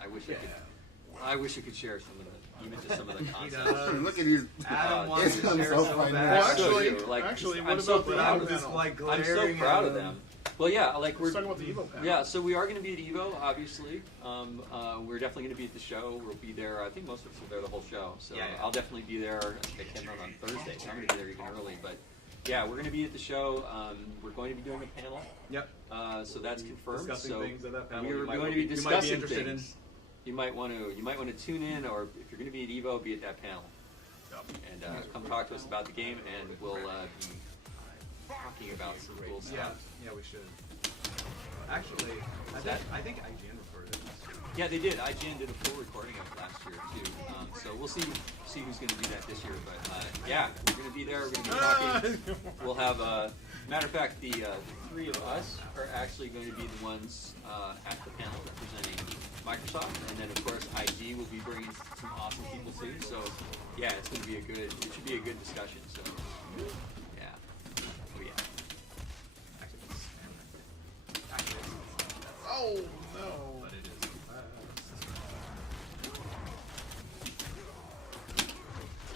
I wish I could share some of the, even just some of the concepts. Look at these. Adam wants to I'm share so so fine. bad. Well, So actually, do. Like, what I'm so about the proud Evo of them. panel? like I'm so glaring proud at of them. Well, yeah, like Let's talk about the Evo panel. yeah, so we are going to be at Evo, obviously. We're definitely going to be at the show. We'll be there. I think most of us will be there the whole show. So Yeah. I'll definitely be there. I think I came out on Thursday, so I'm going to be there even early. But yeah, we're going to be at the show. We're going to be doing a panel. Yep. So that's confirmed. Discussing So things at that panel. we're You might going to be- be you might be discussing interested in. things. You might want to tune in, or if you're going to be at Evo, be at that panel. And come talk to us about the game, and we'll be talking about some cool Yeah, stuff. yeah, we should. Actually, I think IGN recorded it. Yeah, they did. IGN did a full recording of it last year too. So we'll see who's going to do that this year. But yeah, we're going to be there. We're going to be talking. We'll have matter of fact, the three of us are actually going to be the ones at the panel representing Microsoft, and then of course IG will be bringing some awesome people too. So yeah, it should be a good discussion. So yeah, oh yeah. Oh no! But it is.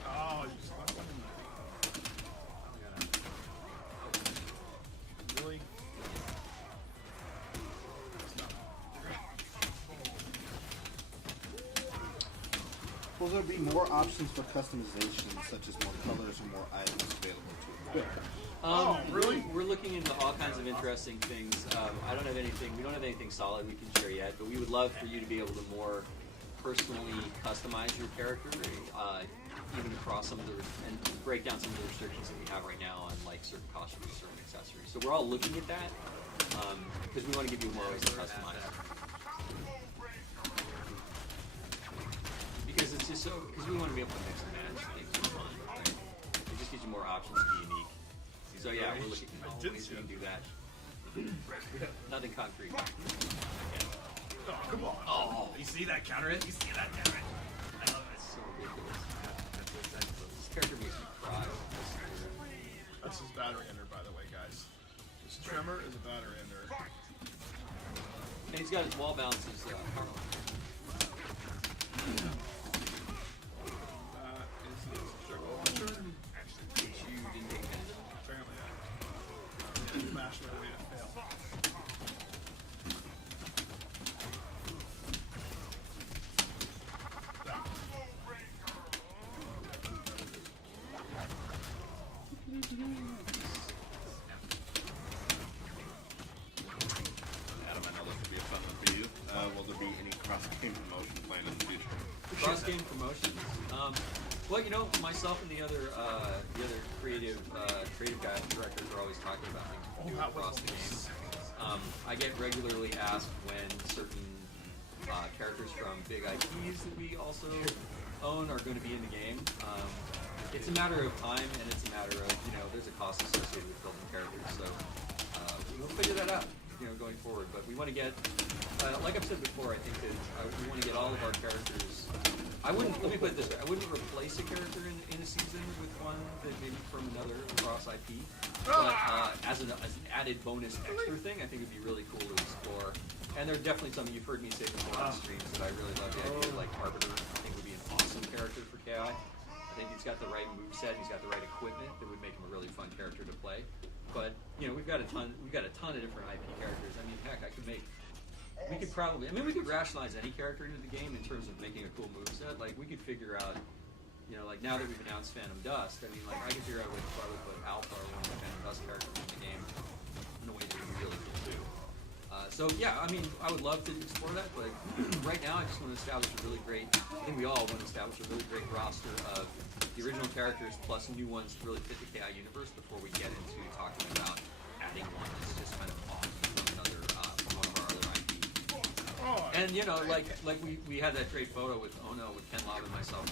Oh, you stuck one in there. Really? Will there be more options for customization, such as more colors or more items available to equip? Oh, really? We're looking into all kinds of interesting things. I don't have anything. We don't have anything solid we can share yet, but we would love for you to be able to more personally customize your character, even across some of the and break down some of the restrictions that we have right now on like certain costumes, certain accessories. So we're all looking at that because we want to give you more ways to customize. Because it's just because we want to be able to mix and match things for fun, right? It just gives you more options to be unique. So yeah, we're looking at ways we can do that. Nothing concrete. Oh, come on. Oh, You see that counter hit? You see that counter hit? I love it. so ridiculous. This character makes me cry. That's his battery ender, by the way, guys. This Tremor is a battery ender. And he's got his wall bounces. cross-game promotion plan in the future? Cross game promotions. Well, you know, myself and the other creative guy directors are always talking about things we can do across the game. I get regularly asked when certain characters from big IPs that we also own are going to be in the game. It's a matter of time, and it's a matter of, you know, there's a cost associated with building characters, so we'll figure that out, you know, going forward. But we want to get, like I've said before, I think that we want to get all of our characters. Let me put it this way, I wouldn't replace a character in a season with one that maybe from another cross IP, but as an added bonus extra thing, I think it'd be really cool to explore. And there are definitely some you've heard me say before on streams that I really love the idea, like Arbiter. I think would be an awesome character for KI. I think he's got the right moveset, he's got the right equipment that would make him a really fun character to play. But you know, we've got a ton of different IP characters. I mean, heck, we could rationalize any character into the game in terms of making a cool moveset. Like, we could figure out, you know, like now that we've announced Phantom Dust, I mean, like I could figure out if I would put Alpha or one of the Phantom Dust characters in the game in a way that would be really cool too. So yeah, I mean, I would love to explore that, but right now I just want to establish a really great, I think we all want to establish a really great roster of the original characters plus new ones to really fit the KI universe before we get into talking about adding one that's just kind of off from another, from one of our other IPs. And you know, like we had that great photo with Ono, with Ken Lob and myself,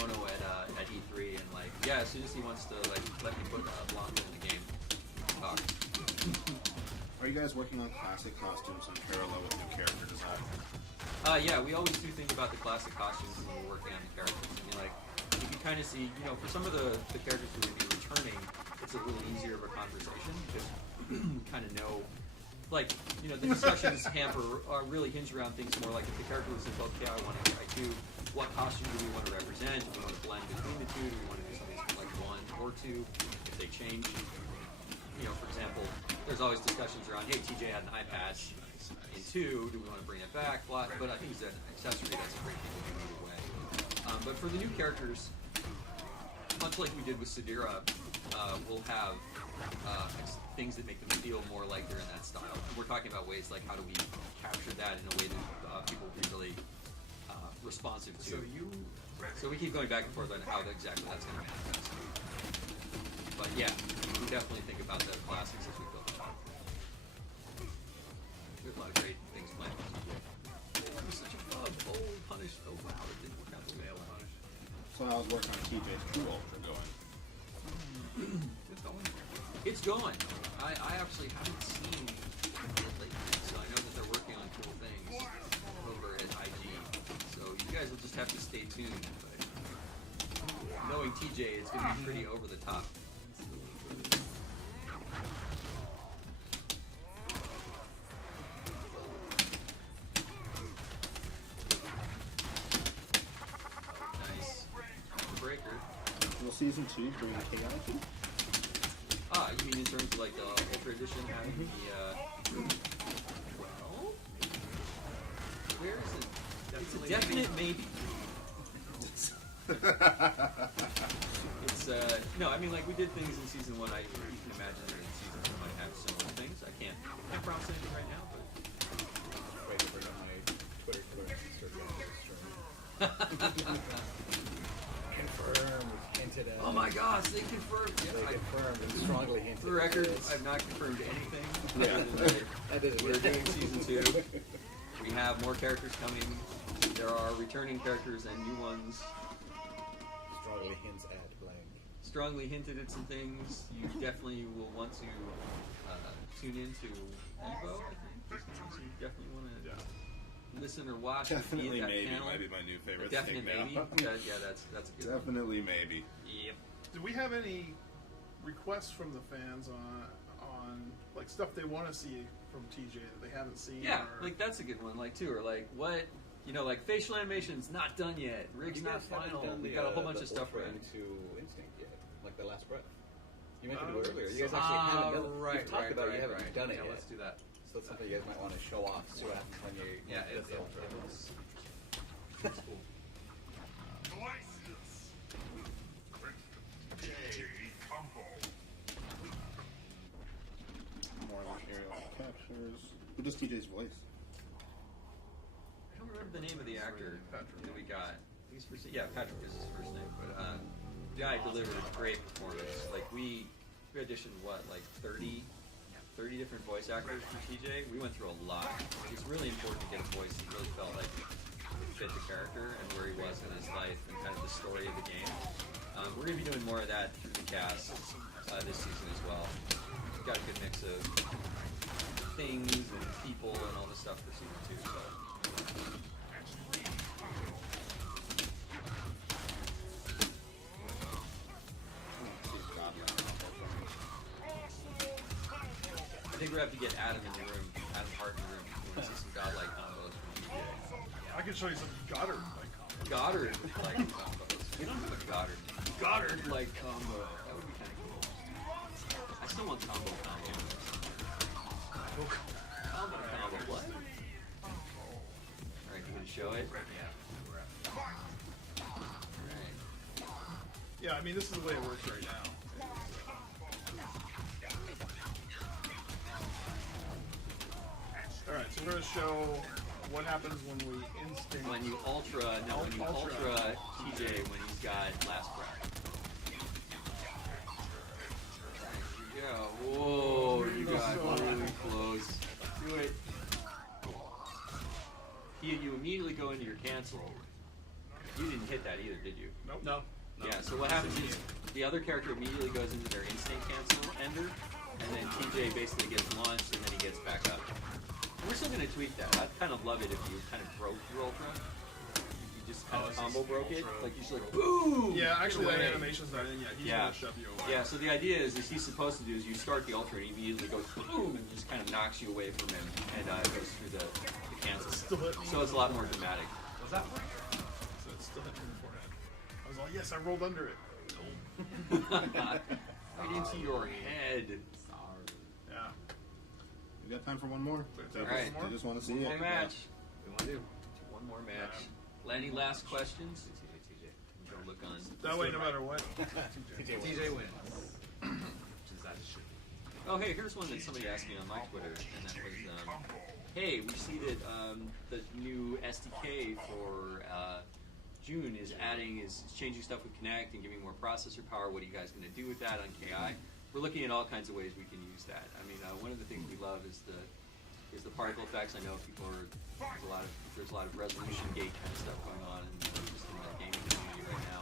Ono at E3, and like, yeah, as soon as he wants to like let me put Blanca in the game, talk. Are you guys working on classic costumes in parallel with new character design? Yeah, we always do think about the classic costumes when we're working on the characters. I mean, like, you can kind of see, you know, for some of the characters who would be returning, it's a little easier of a conversation because you kind of know, like, you know, the discussions really hinge around things more like if the character was in both KI 1 and KI 2, what costume do we want to represent? Do we want to blend between the two? Do we want to do something like 1 or 2 if they change? You know, for example, there's always discussions around, hey, TJ had an eye patch in 2, do we want to bring it back? But I think as an accessory, that's a great thing to do either way. But for the new characters, much like we did with Sidira, we'll have things that make them feel more like they're in that style. And we're talking about ways like how do we capture that in a way that people will be really responsive to. So we keep going back and forth on how exactly that's going to manifest. But yeah, we definitely think about the classics as we build them up. We have a lot of great things planned. It was such a fun, bold punish. Oh wow, it didn't work out the way I wanted. So how's work on TJ's True Ultra going? It's going. I actually haven't seen it lately, so I know that they're working on cool things over at IG. So you guys will just have to stay tuned. But knowing TJ, it's going to be pretty over the top. Nice. Breaker. Will Season 2 bring the KI too? You mean in terms of like the Ultra Edition having the, well, where is it? It's a definite maybe. It's, no, I mean, like, we did things in Season 1, you can imagine that in Season 2 might have similar things. I can't promise anything right now, but... Wait to bring up my Twitter clearance to stream. Confirmed, hinted at. Oh my gosh, they confirmed! Yeah, They confirmed and strongly hinted. for the record, at. I've not confirmed anything. I did it. We're doing Season 2. We have more characters coming. There are returning characters and new ones. Strongly hints at blank. Strongly hinted at some things. You definitely will want to tune into Evo, I think. So you definitely want to listen or watch. Definitely that maybe panel. might be my new A favorite definite thing maybe. now. Yeah, that's a good one. Definitely maybe. Yep. Do we have any requests from the fans on like stuff they want to see from TJ that they haven't seen? Yeah, or... like that's a good one. Like too, or like what, you know, like facial animation's not done yet. Rig's You not guys haven't final. done We've the, got a whole bunch the of stuff Ultra ready. into Instinct yet, like the last breath. You mentioned it earlier. You guys actually haven't done it. Right, You've talked about it, you haven't done it Yeah, yet. let's do that. So that's something you guys might want to show off. See what happens when you Yeah, get it's the Ultra. cool. More like aerial captures. Who does TJ's voice? remember the name of the actor Patrick. that we got. He's first, yeah, Patrick is his first name, but the guy delivered a great performance. Like we auditioned like 30 different voice actors for TJ. We went through a lot. It's really important to get a voice that really felt like it fit the character and where he was in his life and kind of the story of the game. We're going to be doing more of that through the cast this season as well. We've got a good mix of things and people and all this stuff for season 2. So. I think we have to get Adam in the room, Adam Hart in the room. We want to see some godlike combos from DJ. I can show you some Goddard like combos. Goddard like combos. We don't have a Goddard. Goddard like combo. That would be kind of cool. I still want combo. Combo. What? Alright, you gonna show it? Yeah. Alright. Yeah, I mean this is the way it works right now. Alright, so we're gonna show what happens when we instinct. When you ultra TJ when he's got last breath. There you go. Whoa, you got really close. Do it. You immediately go into your cancel. You didn't hit that either, did you? Nope. No. Yeah, so what happens is the other character immediately goes into their instinct cancel ender, and then TJ basically gets launched, and then he gets back up. We're still going to tweak that. I'd kind of love it if you kind of broke your ultra. You just kind of combo broke it. Like you just like, boom! Yeah, actually Get that away. animation's not in yet. He's Yeah. gonna shove you away. Yeah, so the idea is he's supposed to do is you start the ultra and he immediately goes boom and just kind of knocks you away from him and goes through the cancel. Still hit me. So it's a lot more dramatic. Was that one? So it's still hitting me in the forehead. I was like, yes, I rolled under it. Right into your head. Yeah. We got time for one more. All right. I just want to see One it. more match. We want to do. One more match. Any last questions? Don't look on. That way, no matter what. TJ wins. Which is as it should be. Oh, hey, here's one that somebody asked me on my Twitter, and that was, hey, we see that the new SDK for June is changing stuff with Kinect and giving more processor power. What are you guys going to do with that on KI? We're looking at all kinds of ways we can use that. I mean, one of the things we love is the particle effects. I know people are there's a lot of resolution gate kind of stuff going on just in the gaming community right now.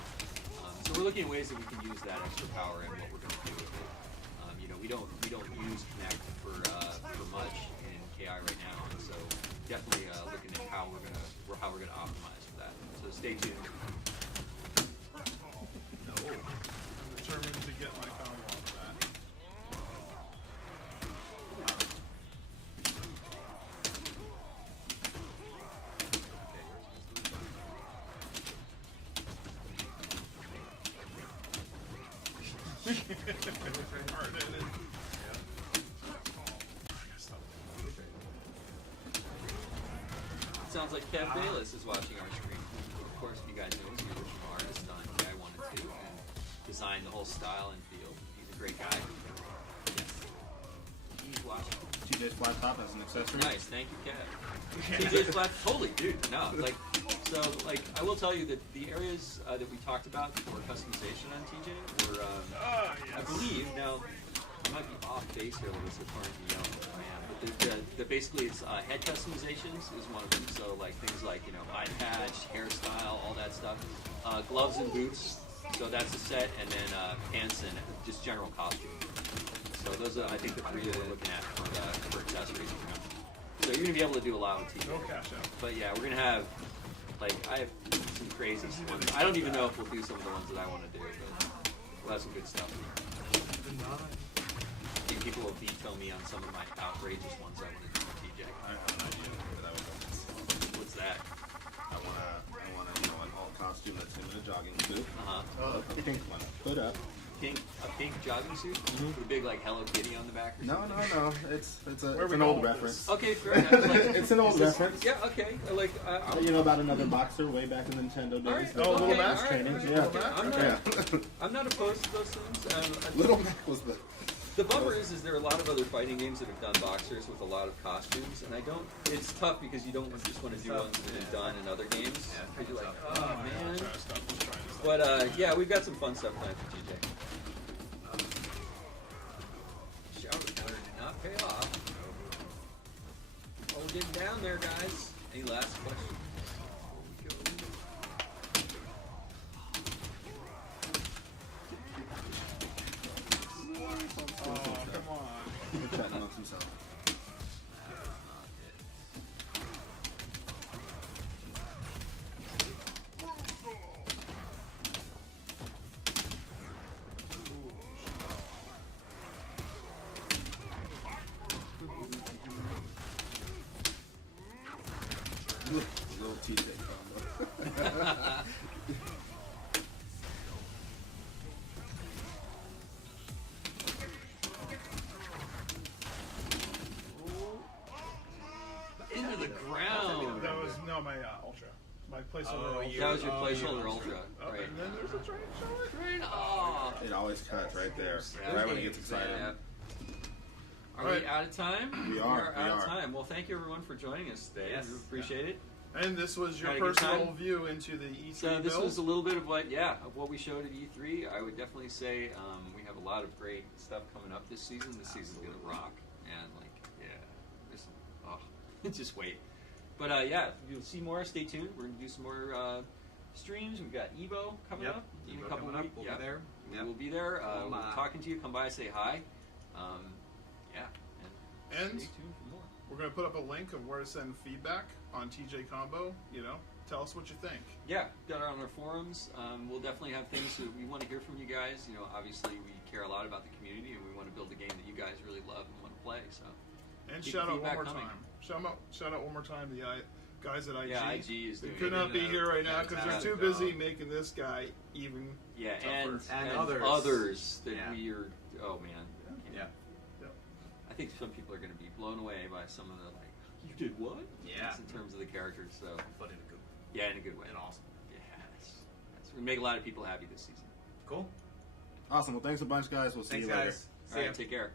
So we're looking at ways that we can use that extra power and what we're going to do with it. We don't use Kinect for much in KI right now, and so definitely looking at how we're gonna optimize for that. So stay tuned. I'm determined to get my combo off of that. Hard in it. Sounds like Kev Bayless is watching our stream. Of course, you guys know he's the original artist on KI 1 and 2 and designed the whole style and feel. He's a great guy. Yes. He's watching. TJ's flat top as an accessory. Nice, thank you, Kev. TJ's flat, totally, dude. No, I will tell you that the areas that we talked about for customization on TJ were, I believe, now, I might be off base here a little bit, so according to Yellow, I am, but basically it's head customizations is one of them, so like things like, eye patch, hairstyle, all that stuff. Gloves and boots, so that's a set, and then pants and just general costume. So those are, I think, the three that we're looking at for accessories. So you're going to be able to do a lot with TJ. No cash out. But yeah, we're going to have, I have some crazy ones. I don't even know if we'll do some of the ones that I want to do, but we'll have some good stuff. I think people will veto me on some of my outrageous ones I want to do with TJ. I have an idea for that one. What's that? I want an all costume that's him in a jogging suit. Uh-huh. A pink one. Hood up. A pink jogging suit with a big Hello Kitty on the back or No. something? It's Where we an going old with reference. Okay, fair enough. It's an old reference. Yeah, okay. About another boxer way back in the Nintendo days. All right, Oh, Little okay, Max all right, training, all right. yeah. I'm not, Yeah. I'm not opposed to those things. Little Mac was the The bummer is there are a lot of other fighting games that have done boxers with a lot of costumes, and I don't. It's tough because you don't just want to do ones that have been done in other games. Yeah, Because you're like, tough. oh man. Try to stop. I'm trying to stop. But yeah, we've got some fun stuff planned for TJ. Shower did not pay off. Hold it down there, guys. Any last questions before we go? Oh, come on. They're chatting amongst themselves. Little TJ combo. Into the ground. That was my ultra. My placeholder ultra. That was your Oh, placeholder you- ultra. Oh, Right. and then there's a train shot. Oh. It always cuts right there. Yeah. Right when he gets excited. Yeah. Are Alright. we out of time? We are, out we of are. time. Well, thank you everyone for joining us today. Yes. We appreciate it. And this was your Had a good personal time? view into the E3 So this build. was a little bit of what we showed at E3. I would definitely say we have a lot of great stuff coming up this season. This season's gonna rock, and there's just wait. But yeah, you'll see more. Stay tuned. We're gonna do some more streams. We've got Evo coming Yep. up in a Evo couple coming up. weeks. We'll Yep. be there. Yep. We'll be there. Come We'll on. be talking to you. Come by, say hi. Yeah, And stay tuned for more. we're going to put up a link of where to send feedback on TJ Combo. Tell us what you think. Yeah, got it on our forums. We'll definitely have things that we want to hear from you guys. Obviously we care a lot about the community, and we want to build a game that you guys really love and want to play. So And Keep shout the out one feedback more coming. time. Shout out one more time the guys at IG. yeah, IG is They doing could it. not be Yeah, here right now because yeah, they're too yeah. busy making this guy even Yeah, tougher. and And others that Yeah. we are. Oh man, Yeah. I think some people are going to be blown away by some of the you did what? Yeah. Just in terms of the characters. So But in a good, yeah, in a good way. and awesome. Yeah, that's we make a lot of people happy this season. Cool. Awesome. Well, thanks a bunch, guys. We'll see Thanks, you later. guys. All right, take care.